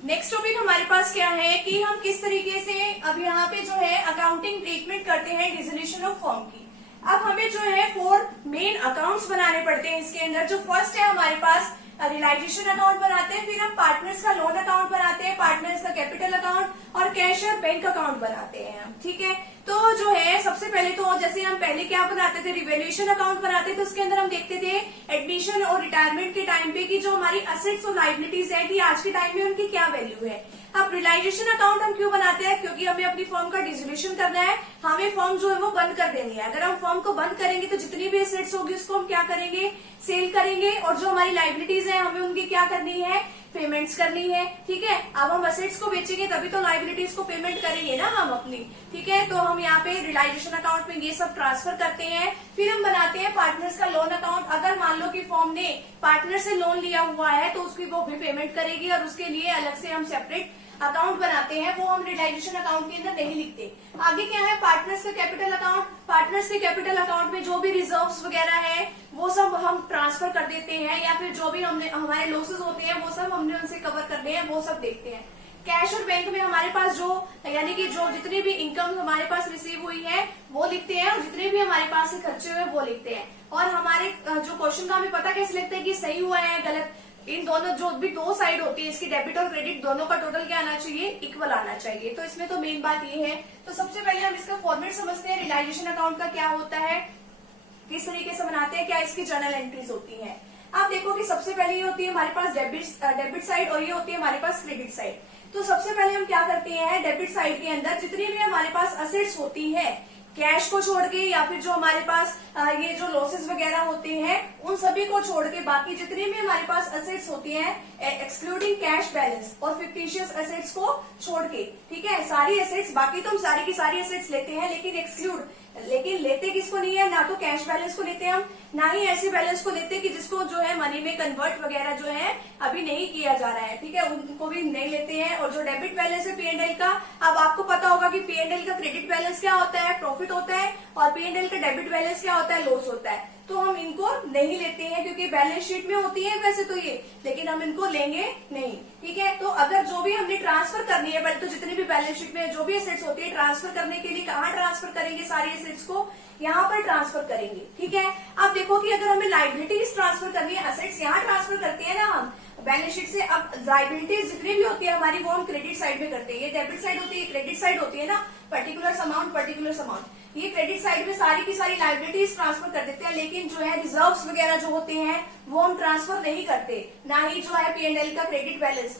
Next topic हमारे पास क्या है कि हम किस तरीके से अब यहाँ पे जो है अकाउंटिंग ट्रीटमेंट करते हैं डिसोल्यूशन ऑफ फर्म की। अब हमें जो है 4 मेन अकाउंट्स बनाने पड़ते हैं इसके अंदर। जो फर्स्ट है हमारे पास रियलाइजेशन अकाउंट बनाते हैं, फिर हम पार्टनर्स का लोन अकाउंट बनाते हैं, पार्टनर्स का कैपिटल अकाउंट और कैश और बैंक अकाउंट बनाते हैं हम। ठीक है, तो जो है सबसे पहले तो जैसे हम पहले क्या बनाते थे, रिवैल्यूएशन अकाउंट बनाते थे। उसके अंदर हम देखते थे एडमिशन और रिटायरमेंट के टाइम पे कि जो हमारी असेट्स और लाइबिलिटीज है कि आज के टाइम में उनकी क्या वैल्यू है। अब रियलाइजेशन अकाउंट हम क्यों बनाते हैं, क्योंकि हमें अपनी फर्म का डिसोल्यूशन करना है, हमें फर्म जो है वो बंद कर देनी है। अगर हम फर्म को बंद करेंगे तो जितनी भी एसेट्स होगी उसको हम क्या करेंगे, सेल करेंगे, और जो हमारी लाइबिलिटीज है हमें उनकी क्या करनी है, पेमेंट्स करनी है। ठीक है, अब हम असेट्स को बेचेंगे तभी तो लाइबिलिटीज को पेमेंट करेंगे ना हम अपनी। ठीक है, तो हम यहाँ पे रियलाइजेशन अकाउंट में ये सब ट्रांसफर करते हैं। फिर हम बनाते हैं पार्टनर्स का लोन अकाउंट। अगर मान लो कि फर्म ने पार्टनर से लोन लिया हुआ है तो उसकी वो भी पेमेंट करेगी और उसके लिए अलग से हम सेपरेट अकाउंट बनाते हैं, वो हम रियलाइजेशन अकाउंट के अंदर नहीं लिखते। आगे क्या है, पार्टनर्स का कैपिटल अकाउंट। पार्टनर्स के कैपिटल अकाउंट में जो भी रिजर्व्स वगैरह है वो सब हम ट्रांसफर कर देते हैं, या फिर जो भी हमारे लॉसेस होते हैं वो सब हमने उनसे कवर करने हैं, वो सब देखते हैं। कैश और बैंक में हमारे पास जो यानी कि जो जितनी भी इनकम हमारे पास रिसीव हुई है वो लिखते हैं, और जितने भी हमारे पास से खर्चे हुए वो लिखते हैं। और हमारे जो क्वेश्चन का हमें पता कैसे लगता है कि सही हुआ है गलत, इन दोनों जो भी दो साइड होती है इसकी, डेबिट और क्रेडिट, दोनों का टोटल क्या आना चाहिए, इक्वल आना चाहिए। तो इसमें तो मेन बात ये है। तो सबसे पहले हम इसका फॉर्मेट समझते हैं, रियलाइजेशन अकाउंट का क्या होता है, किस तरीके से बनाते हैं, क्या इसकी जर्नल एंट्रीज होती है। आप देखो कि सबसे पहले ये होती है हमारे पास डेबिट साइड और ये होती है हमारे पास क्रेडिट साइड। तो सबसे पहले हम क्या करते हैं, डेबिट साइड के अंदर जितनी भी हमारे पास असेट्स होती है, कैश को छोड़ के या फिर जो हमारे पास ये जो लॉसेस वगैरह होते हैं उन सभी को छोड़ के बाकी जितनी भी हमारे पास असेट्स होती हैं, एक्सक्लूडिंग कैश बैलेंस और फिक्टिशियस असेट्स को छोड़ के, ठीक है, सारी असेट्स, बाकी तो हम सारी की सारी असेट्स लेते हैं लेकिन लेते किसको नहीं है, ना तो कैश बैलेंस को लेते हैं हम, ना ही ऐसे बैलेंस को लेते कि जिसको जो है मनी में कन्वर्ट वगैरह जो है अभी नहीं किया जा रहा है। ठीक है, उनको भी नहीं लेते हैं। और जो डेबिट बैलेंस है P&L का, अब आपको पता होगा कि P&L का क्रेडिट बैलेंस क्या होता है, प्रॉफिट होता है, और P&L का डेबिट बैलेंस क्या होता है, लॉस होता है। तो हम इनको नहीं लेते हैं क्योंकि बैलेंस शीट में होती है वैसे तो ये, लेकिन हम इनको लेंगे नहीं। ठीक है, तो अगर जो भी हमने ट्रांसफर करनी है, पहले तो जितनी भी बैलेंस शीट में जो भी एसेट्स होती है ट्रांसफर करने के लिए कहाँ ट्रांसफर करेंगे, सारी एसेट्स को यहाँ पर ट्रांसफर करेंगे। ठीक है, अब देखो कि अगर हमें लाइबिलिटीज ट्रांसफर करनी है, असेट्स यहाँ ट्रांसफर करते हैं ना हम बैलेंस शीट से, अब लाइबिलिटीज जितनी भी होती है हमारी वो हम क्रेडिट साइड में करते हैं। ये डेबिट साइड होती है, क्रेडिट साइड होती है ना, पर्टिकुलर अमाउंट, ये क्रेडिट साइड में सारी की सारी लाइबिलिटीज ट्रांसफर कर देते हैं, लेकिन जो है रिजर्व्स वगैरह जो होते हैं वो हम ट्रांसफर नहीं करते, ना ही जो है P&L का क्रेडिट बैलेंस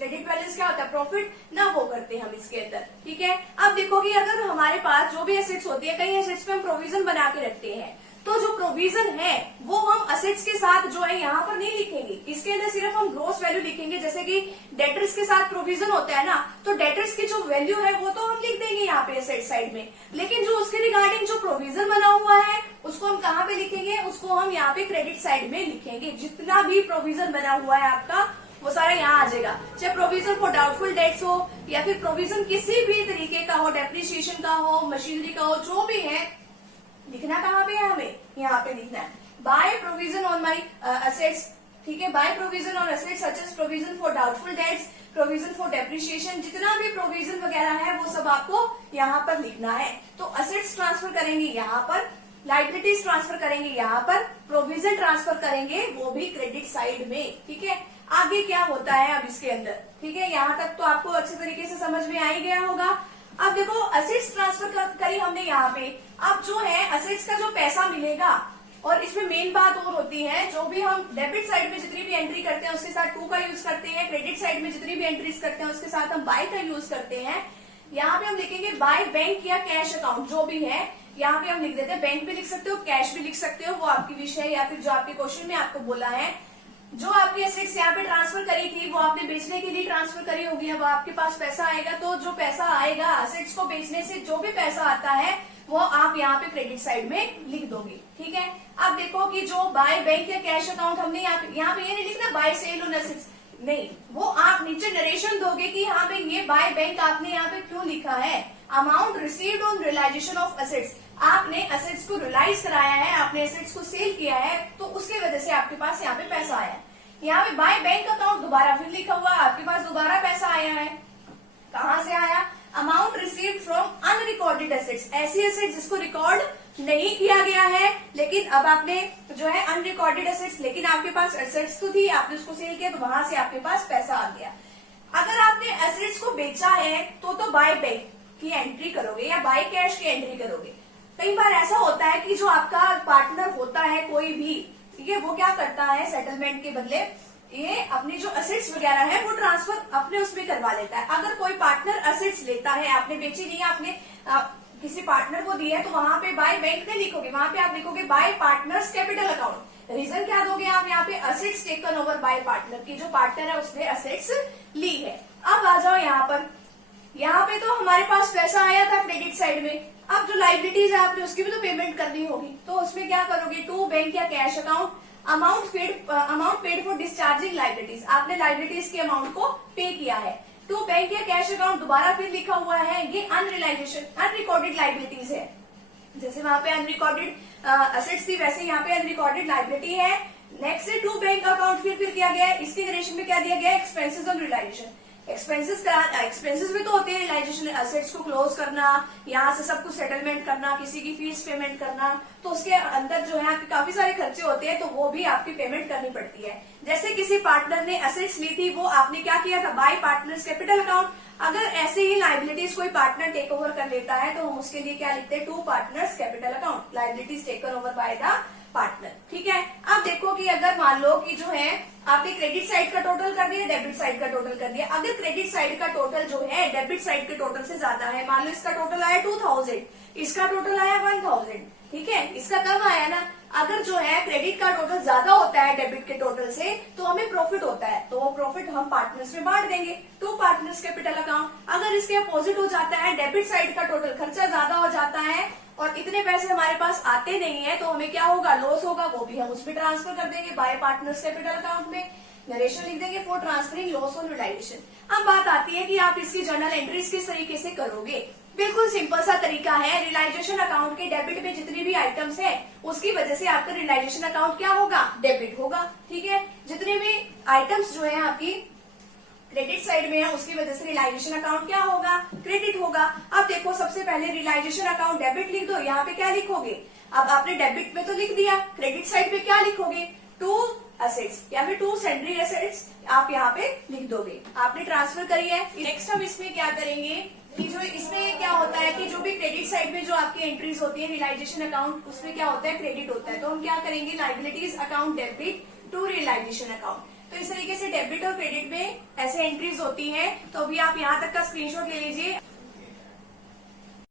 क्या होता है, प्रॉफिट, ना वो करते हम इसके अंदर। ठीक है, अब देखो कि अगर हमारे पास जो भी एसेट्स होती है, कई एसेट्स पे हम प्रोविजन बना के रखते हैं, तो जो प्रोविजन है वो हम असेट्स के साथ जो है यहाँ पर नहीं लिखेंगे, इसके अंदर सिर्फ हम ग्रॉस वैल्यू लिखेंगे। जैसे कि डेटर्स के साथ प्रोविजन होता है ना, तो डेटर्स की जो वैल्यू है वो तो हम लिख देंगे यहाँ पे एसेट साइड में, लेकिन जो उसके रिगार्डिंग जो प्रोविजन बना हुआ है उसको हम कहाँ पे लिखेंगे, उसको हम यहाँ पे क्रेडिट साइड में लिखेंगे। जितना भी प्रोविजन बना हुआ है आपका वो सारा यहाँ आ जाएगा, चाहे प्रोविजन फॉर डाउटफुल डेट्स हो या फिर प्रोविजन किसी भी तरीके का हो, डेप्रिसिएशन का हो, मशीनरी का हो, जो भी है, लिखना कहाँ पे है, हमें यहाँ पे लिखना है by provision on my assets. ठीक है, by provision on assets such as provision for doubtful debts, provision for depreciation, जितना भी प्रोविजन वगैरह है वो सब आपको यहाँ पर लिखना है। तो असेट्स ट्रांसफर करेंगे यहाँ पर, लाइबिलिटीज ट्रांसफर करेंगे यहाँ पर, प्रोविजन ट्रांसफर करेंगे वो भी क्रेडिट साइड में। ठीक है, आगे क्या होता है अब इसके अंदर, ठीक है, यहाँ तक तो आपको अच्छे तरीके से समझ में आ ही गया होगा। अब देखो असेट्स ट्रांसफर करी हमने यहाँ पे, अब जो है असेट्स का जो पैसा मिलेगा, और इसमें मेन बात और होती है, जो भी हम डेबिट साइड में जितनी भी एंट्री करते हैं उसके साथ टू का यूज करते हैं, क्रेडिट साइड में जितनी भी एंट्रीज करते हैं उसके साथ हम बाय का यूज करते हैं। यहाँ पे हम लिखेंगे बाय बैंक या कैश अकाउंट, जो भी है यहाँ पे हम लिख देते हैं, बैंक भी लिख सकते हो, कैश भी लिख सकते हो, वो आपकी विषय है, या फिर जो आपके क्वेश्चन में आपको बोला है, जो आपकी एसेट्स यहाँ पे ट्रांसफर करी थी वो आपने बेचने के लिए ट्रांसफर करी होगी। अब आपके पास पैसा आएगा, तो जो पैसा आएगा असेट्स को बेचने से जो भी पैसा आता है वो आप यहाँ पे क्रेडिट साइड में लिख दोगे। ठीक है, अब देखो कि जो बाय बैंक या कैश अकाउंट हमने यहाँ पे ये नहीं लिखना बाय सेल ऑन असेट्स, नहीं, वो आप नीचे नरेशन दोगे कि हाँ भाई ये बाय बैंक आपने यहाँ पे क्यों लिखा है, amount received on realisation of assets, आपने असेट्स को रियलाइज कराया है, आपने असेट्स को सेल किया है, तो उसके वजह से आपके पास यहाँ पे पैसा आया है। यहाँ पे बाय बैंक अकाउंट दोबारा फिर लिखा हुआ, आपके पास दोबारा पैसा आया है। कहाँ से आया? Amount received from unrecorded assets, ऐसी एसेट जिसको रिकॉर्ड नहीं किया गया है, लेकिन अब आपने जो है अनरिकॉर्डेड एसेट्स, लेकिन आपके पास एसेट्स तो थी, आपने उसको सेल किया तो वहां से आपके पास पैसा आ गया। अगर आपने एसेट्स को बेचा है तो बाय बैंक की एंट्री करोगे या बाय कैश की एंट्री करोगे। कई बार ऐसा होता है कि जो आपका पार्टनर होता है कोई भी, ठीक है, वो क्या करता है सेटलमेंट के बदले ये अपनी जो एसेट्स वगैरह है वो ट्रांसफर अपने उसमें करवा लेता है। अगर कोई पार्टनर एसेट्स लेता है, आपने बेची नहीं है, आपने किसी पार्टनर को दी है, तो वहां पे बाय बैंक नहीं लिखोगे, वहां पे आप लिखोगे by partners capital account. Reason क्या दोगे आप यहाँ पे? Assets taken over by partner, की जो पार्टनर है उसने एसेट्स ली है। अब आ जाओ यहाँ पर, यहाँ पे तो हमारे पास पैसा आया था क्रेडिट साइड में, अब जो लाइबिलिटीज है आपने उसकी भी तो पेमेंट करनी होगी, तो उसमें क्या करोगे? टू बैंक या cash account, amount paid for discharging liabilities, आपने लाइबिलिटीज के अमाउंट को पे किया है। टू बैंक या कैश अकाउंट दोबारा फिर लिखा हुआ है, ये अनरिकॉर्डेड लाइबिलिटीज है। जैसे वहां पे अनरिकॉर्डेड एसेट्स थी, वैसे यहाँ पे अनरिकॉर्डेड लाइबिलिटी है। नेक्स्ट से टू बैंक अकाउंट फिर किया गया है, इसकी नरेशन में क्या दिया गया है? Expenses on realisation. एक्सपेंसेस भी तो होते हैं रियलाइजेशन, एसेट्स को क्लोज करना, यहाँ से सब कुछ सेटलमेंट करना, किसी की फीस पेमेंट करना, तो उसके अंदर जो है आपके काफी सारे खर्चे होते हैं, तो वो भी आपकी पेमेंट करनी पड़ती है। जैसे किसी पार्टनर ने एसेट्स ली थी, वो आपने क्या किया था? Bye partners capital account. अगर ऐसे ही लाइबिलिटीज कोई पार्टनर टेक ओवर कर लेता है तो हम उसके लिए क्या लिखते हैं? To partners capital account, liabilities taken over by the partner. ठीक है, अब देखो कि अगर मान लो कि जो है आपने क्रेडिट साइड का टोटल कर दिया, डेबिट साइड का टोटल कर दिया। अगर क्रेडिट साइड का टोटल जो है डेबिट साइड के टोटल से ज्यादा है, मान लो इसका टोटल आया 2000, इसका टोटल आया 1000, ठीक है, इसका कम आया ना। अगर जो है क्रेडिट का टोटल ज्यादा होता है डेबिट के टोटल से, तो हमें प्रॉफिट होता है, तो वो प्रॉफिट हम पार्टनर्स में बांट देंगे, टू पार्टनर्स कैपिटल अकाउंट। अगर इसके अपोजिट हो जाता है, डेबिट साइड का टोटल खर्चा ज्यादा हो जाता है और इतने पैसे हमारे पास आते नहीं है, तो हमें क्या होगा? लॉस होगा, वो भी हम उसमें ट्रांसफर कर देंगे बाय पार्टनर्स कैपिटल अकाउंट में। नरेशन लिख देंगे for transferring loss on realisation. अब बात आती है कि आप इसकी जर्नल एंट्रीज किस तरीके से करोगे। बिल्कुल सिंपल सा तरीका है। रियलाइजेशन अकाउंट के डेबिट में जितनी भी आइटम्स है, उसकी वजह से आपका रियलाइजेशन अकाउंट क्या होगा? डेबिट होगा। ठीक है, जितने भी आइटम्स जो है आपकी क्रेडिट साइड में है, उसकी वजह से रियलाइजेशन अकाउंट क्या होगा? क्रेडिट होगा। अब देखो, सबसे पहले रियलाइजेशन अकाउंट डेबिट लिख दो। यहाँ पे क्या लिखोगे? अब आपने डेबिट में तो लिख दिया, क्रेडिट साइड पे क्या लिखोगे? टू एसेट्स या फिर टू सेंड्री एसेट्स आप यहाँ पे लिख दोगे। आपने ट्रांसफर करी है। नेक्स्ट हम इसमें क्या करेंगे कि जो इसमें क्या होता है कि जो भी क्रेडिट साइड में जो आपकी एंट्रीज होती है रियलाइजेशन अकाउंट, उसमें क्या होता है? क्रेडिट होता है। तो हम क्या करेंगे? Liabilities account debit to realisation account. तो इस तरीके से डेबिट और क्रेडिट में ऐसे एंट्रीज होती हैं। तो अभी आप यहाँ तक का स्क्रीनशॉट ले लीजिए।